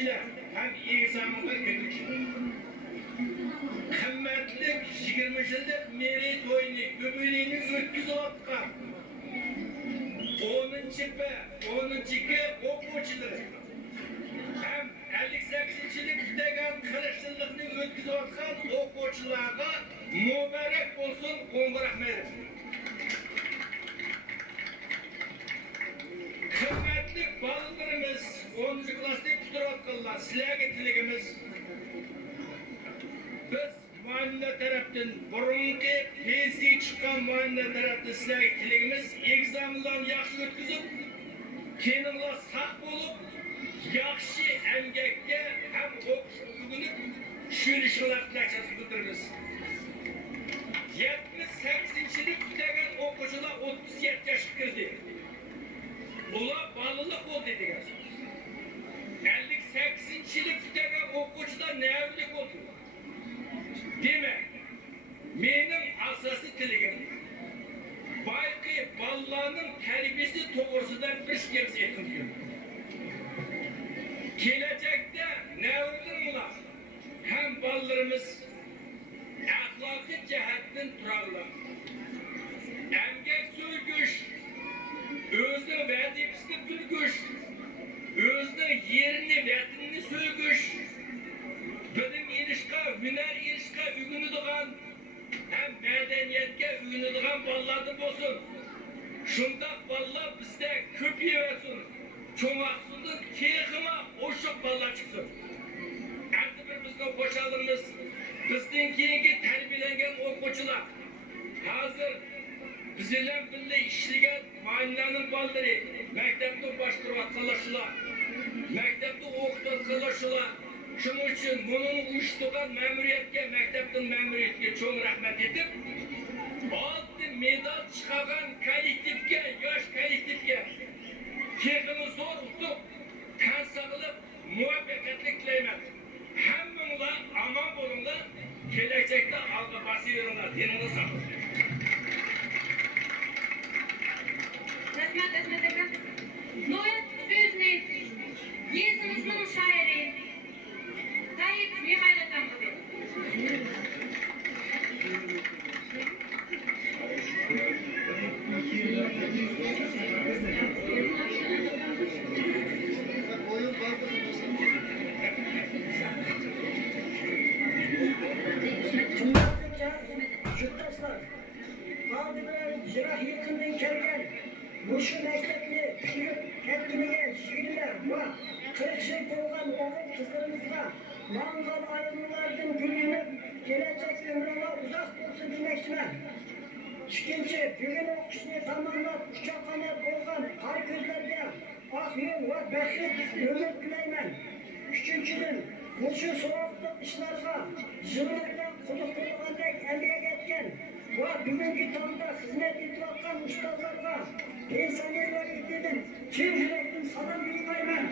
o'quvchilar ham egzamanga kiruvchilar. Qimmatli 20 yillik meritoyni ko'pinlikni o'tkazayotgan 10-P, 10-K o'quvchilari ham 58-yillik tugagan 40 yillikni o'tkazayotgan o'quvchilarga muborak bo'lsin, qo'ng'iroq bering. Qimmatli bolalarimiz 10-klassda bitirayotganlar, sizlarga tilagimiz biz muayna tarafdan burungi pensiya chiqqan muayna tarafdan sizlarga tilagimiz egzaminlarni yaxshi o'tkazib, keninglar saq bo'lib, yaxshi emgakka ham o'qish o'rganib, tushunishinglar tilakchasi bildiramiz. 78-yillik tugagan o'quvchilar 37 yoshga kirdi. Ular bolalar bo'ldi degan so'z. 58-yillik tugagan o'quvchilar navlik bo'ldi. Demek, benim asası tilagim bayqi bolalarning tarbiyasi to'g'risida bir gap aytdim. Kelajakda navbatlar ham bolalarimiz axloqiy jihatdan turadilar. Emgak so'ygush, o'zi vazifasini bilgush, o'zining yerini, vatanini so'ygush, bilim erishga, hunar erishga uyg'unadigan ham madaniyatga uyg'unadigan bolalardan bo'lsin. Shundoq bolalar bizda ko'payaversin. Cho'ng'aqsundan texima o'shiq bolalar chiqsin. Endi bir bizning qo'shalimiz, bizdan keyingi tarbiyalangan o'quvchilar hozir bizlar birga ishlagan muallimlarning bolalari maktabda boshqarayotganlar shular. Maktabda o'qitayotganlar shular. Shuning uchun bunun uyushtirgan ma'muriyatga, maktabning ma'muriyatiga cho'ng rahmat etib, oltin medal chiqargan kollektivga, yosh kollektivga texini zo'r tutib, kansaqilib, muvaffaqiyatli tilayman. Hammanglar omon bo'linglar, kelajakda olg'a bosaveringlar, dinimiz saqlasin. Rahmat aka. Noyat so'zni yezimizning shoiri Tayyip Mixail akamga berdi. Jirak yaqindan kelgan Muşu mektepli bitirib kettirgan yigitlar va 40 yil bo'lgan o'g'il qizlarimizga mangal ayrimlardan gullanib, kelajak umrga uzoq bo'lsin demoqchiman. Ikkinchi, bugun o'qishni tamomlab uchoq qanot bo'lgan qar ko'zlarga oq yo'l va baxt umid tilayman. Uchinchidan, Muşu savobli ishlarga yillardan quduq qilgandek emgak etgan va bugungi tongda xizmat etayotgan ustozlarga pensionerlarga dedim, chin yurakdan salom yo'llayman.